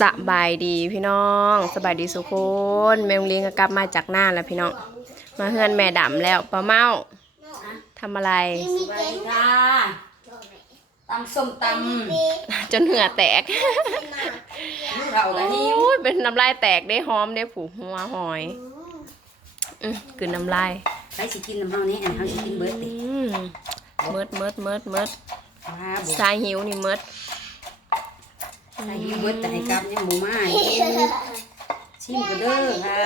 สบายดีพี่น้องสบายดีสุกคนแมวลิงก็กลับมาจากหน้าแล้วพี่น้อง มาเฮือนแม่ดำแล้วป้าเมาทำอะไรสวัสดีค่ะตำส้มตจนเหงื่อแตกำเราละหิวโอ้ยเป็นน้ำลายแตกได้หอมได้ผูหัวหอยอืมกลืนน้ำลายใครสิกินน้ำเฮานี่อันเฮาสิกินเบิดดิอืมเมิดเมิดเมิดเมิดว้าบ่สายหิวนี่เมิด ใส่หิวเบิดแต่ให้กลับยังบ่มากินชิมก็เด้อค่ะ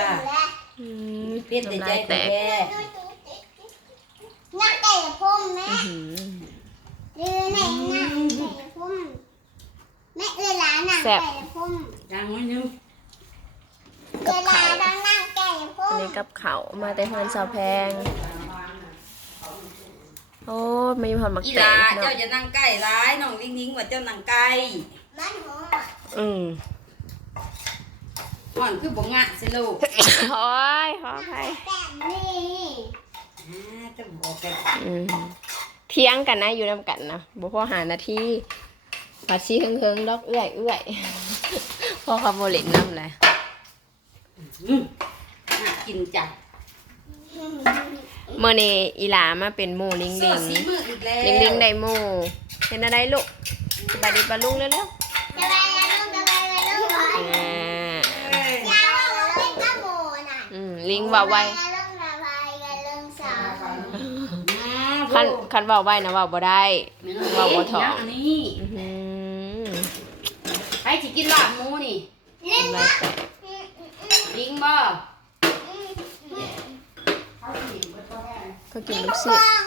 อืมเป็ดแต่น้ำใจลายแตแต่กแก่นักไก่พุ่มแม่อื้อหือเรือไหนนักไก่พุ่มแม่เรือหลานนักไก่พุ่มยังไม่นึงเรือหลานต้องนักไก่พุ่อันมนี้กับเขาวมาแต่เฮือนสาวแพงโอ้ยไม่มีพอมักอีแตหลากเนาะเจ้าจะนั่งใกล้ร้ายน้องลิงลิงว่าเจ้านั่งไกล บ้านหัวอืมห่อนคือบ่งะสิลูกโอ้ยขออภัยแบบนี้อ่าจะบอกแกอืมเที่ยงกันนะอยู่นำกันนะบ่พอหานาทีปัดชี้เคิงๆดอกเอื้อยเอื้อยพอคาโบเล่นน้ำเลยอืมน่ากินจังเมื่อนี้อีหลามาเป็นหมูลิงเสื้ลิองสีมืออีกแล้ว ลิงลิงได้หมูเห็นอะไรลูกสบายดีปะลุงเร็วจะไปกันลูกจะไปกันลูก ๆอ่า เอ้ย ยาวเราเล่นกับหมูน่ะ อืม ลิงว่าไวเรื่องระบายกันเรื่องสาวคันคันเว่าไวนะเว่าบ่ได้เว่าบ่ถออันนี้อื้อหือใครสิกินลาบหมูนี่เล่นทำลายแตกลิงบ่ก็กินลูกฟศิษย์อง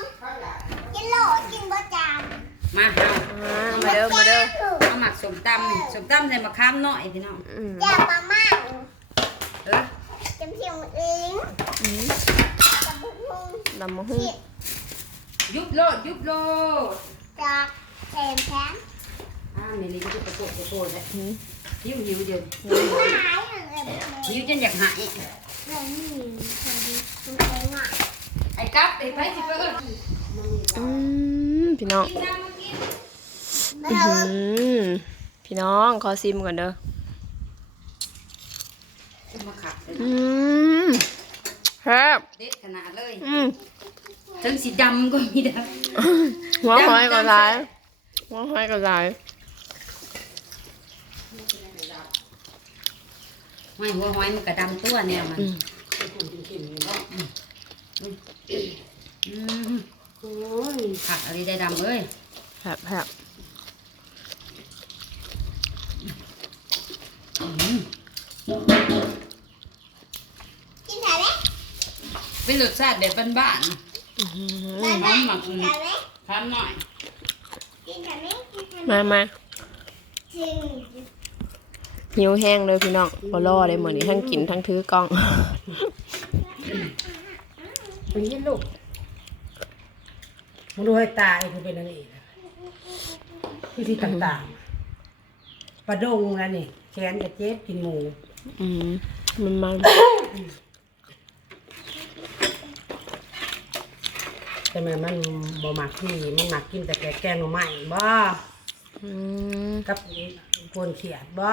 กินโหลกินบะจามมาเฮาอ่ามาเด้อมาเด้อเอาหมักสมตำนี่สมตำใส่มะขามหน่อยพี่น้องอืมอย่ามามั่งเออ จำเพียงเองอืมจะบุกมุงลำมะฮุ่งยุบโลดยุบโลดจากแซมแพมอ่าเมลิก็จะประโกดประโกดเลยอืมหิวหิวเดี๋ยวหายเลยหิวจนอยากหายเรื่องนี้สวัสดีคุณเองอะไอ้กับไอ้ไปสิเพิ่นอืมพี่น้องกินน้ำมากินไม่อื้อเอาหือพี่น้องขอซิมก่อนเด้อ ขึ้นมาขับเลยอืมครับเด็ดขนาดเลยอืมถึงสีดำก็มีดหัวหอยก็ได้หัวหอยก็ได้ำไม่หัวหอยมันกระดำตัวแนวมันอืมอืมโอ้ยผักอะไรได้ดำเอ้ยครับครับ กินถ่ายไหม เป็นรสชาติแบบบ้านอื้อหือๆหอมหมักกินถ่ายไหมทานหน่อยกินถ่ายไหมกินถ่ายไหมมามาจริงหิวแห้งเลยพี่น้องบ่รอได้เหมือนนี้ทั้งกินทั้งถือกล้องเป็นยี่ลูกมึงดูให้ตายคือเป็นอะไรอีกวิธีต่างๆปลาดงนั่นนี่แขนกับเจ็บกินหมู อืมมันมัน แต่แม่มันบ่มักที่มันมักกินแต่แกงแกงหน่อไม้บ่อืมกับปนเขียดบ่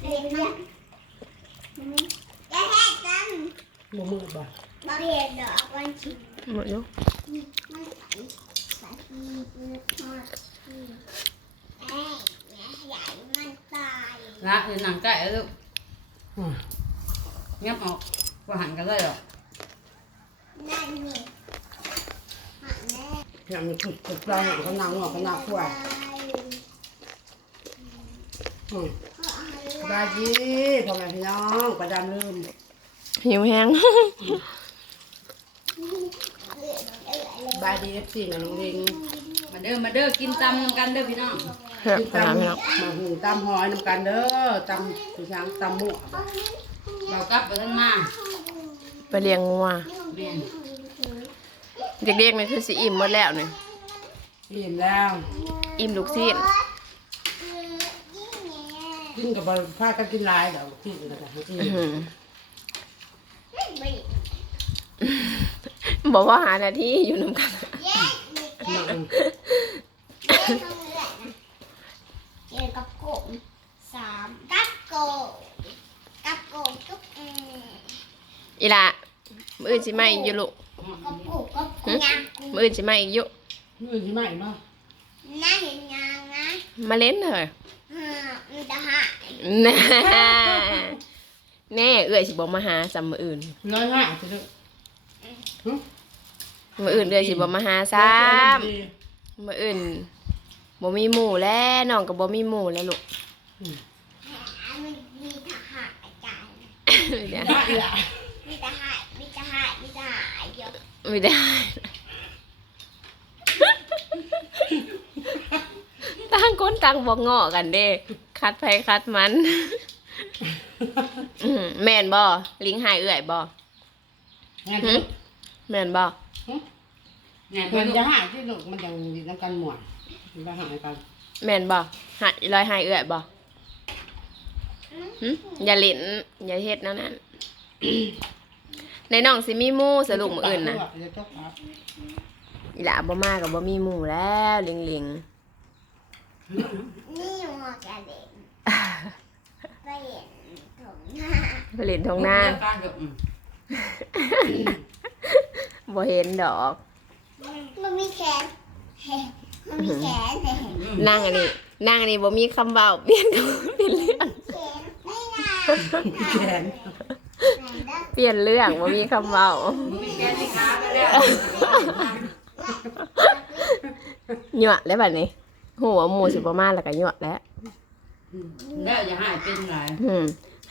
เรียนเนี่ยจะแหกกันบ่มือบ่บริเวณดอกวันชิมหมดแล้วมันใส่ใส่ทีนึกมากทีเอ้ยเนี่ยใหญ่มันตายละคือหนังไก่ลูกอืมเงียบออกว่าหันกันเลยหรอนั่นนี่หันแม่อย่างนี้คือคือปลาหนังก็นางงอกก็นางขวายอืมสบายดีพ่อแม่พี่น้องประดามลืมหิวแห้งสบายดีเอฟซีกับน้องลิง มาเด้อมาเด้อกินตำกันเด้อพี่น้องครับกินขนาดตำพี่น้องมาหุงตำหอยน้ำกันเด้อตำผู้ช้างตำหมูเรากลับไปทั้งมาไปเลี้ยงงัวเรียนเด็กๆนี่คือสิอิ่มหมดแล้วนี่อิ่มแล้ว อิ่มลูกศิษย์กินกับบพากันกินหลายเดี๋ยวกินกันนะอิ่มอื้อหือบอกว่าหาหน้าที่อยู่นำกัน น้องเล่นต้องเลือกนะเจอกับโกบสามกับโกบกับโกบทุกอืมอีละมืออื่นสิมาอีกอยู่ลูกกับโกบกับกูยังกูมืออื่นสิมาอีกอยู่มือที่ไหนเนาะน่าเห็นยังนะมาเล่นเถอะเออมันจะหายน่าแน่เอื้อยสิบอกมาหาจำมืออื่นร้อยห้าจะได้ มืออื่นเอื้อยสิบอกมาหาซ้ำมืออื่นบ่มีหมู่แล้วน้องก็บ่มีหมู่แล้วลูกมันมีทหารอาจารย์เดี๋ยวได้ละมีทหารมีทหารมีทหารเยอะไม่ได้ต่างคนต่างบอกงอกันเด้ คัดไปคัดมันอืมแม่นบ่ลิงหายเอื่อยบ่งานหึแม่นบ่ งานเพื่เพื่ออนนจะหาที่หนุกมันจะมีน้ำกันหมวนมันจะหากันแม่นบ่หายลอยหายเอื่อยบ่หึอย่าเล่นอย่าเฮ็ดแนั่นนั่นในน้องสิมีหมู่สรุปมื้ออื่นน่ะจะจกครับอีหลาบ่มาก็บ่มีหมู่แล้วลิงลิงนี่หมอกระเด็นไปเห็นถุงหน้าไปเล่นทงหน้าการกับอืม บ่เห็นดอก มันมีแขนเฮ้มันมีแขนเลยนั่งอันนี้นั่งอันนี้บ่มีคำเว้าเปลี่ยนเปลี่ยนเรื่องแขนไม่น่าแขนไหนเด้อเปลี่ยนเรื่องบ่มีคำเว้ามีแกนที่ขาไปแล้วหยวดแล้วบัดนี้หัวหมูสิบ่มาแล้วก็หยวดแล้วแล้วอย่าให้เป็นไรอืม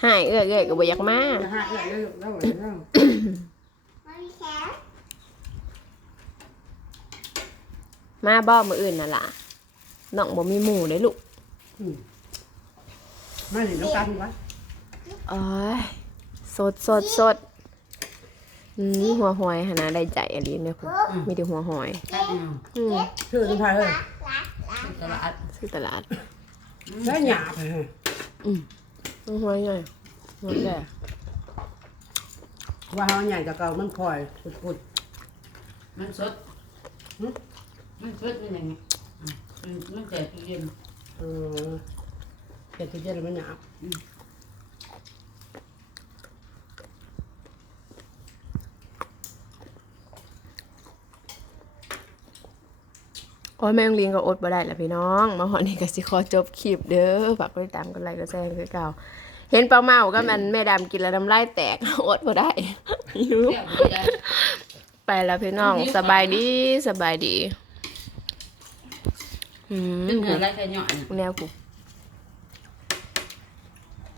หายเอื้อยเอื้อยก็บ่อยากมา จะหาอะไรแล้วแล้วมันมีแขน มาบ่มื้ออื่นน่ะล่ะน้องบ่มีหมู่เด้ลูกมาเห็นน้ำกันวะโอ้ยสดสดสดอืมหัวหอยหั่นน่ะได้ใจอันนี้เนี่ยคุณมีแต่หัวหอยตัดเอาอืมชื่อน้ำพายเลยรักรักตลาดซื้อตลาดแล้วหยาบเลยหัวหอยไงหัวแก่ว่าเขาใหญ่จะเก่ามันคอยปุดมันสด มันสดเป็นยังไงอืมมันแต่ตู้เย็นๆเออเจ็ดเจ็ดมันหยาบโอ้ยแม่งลิงก็อดบ่ได้ละพี่น้อง มาหอนี่ก็สิขอจบคลิปเด้อฝากกดติดตามกันไลค์ก็แชร์คือเก่า เห็นปลาเมาก็มันแม่ดำกินแล้วน้ำลายแตก อดบ่ได้หิวเที่ยวไม่ได้ ไปแล้วพี่น้องสบายดีสบายดี อืมตึ้งเหนือไรแค่หน่อยแนวกู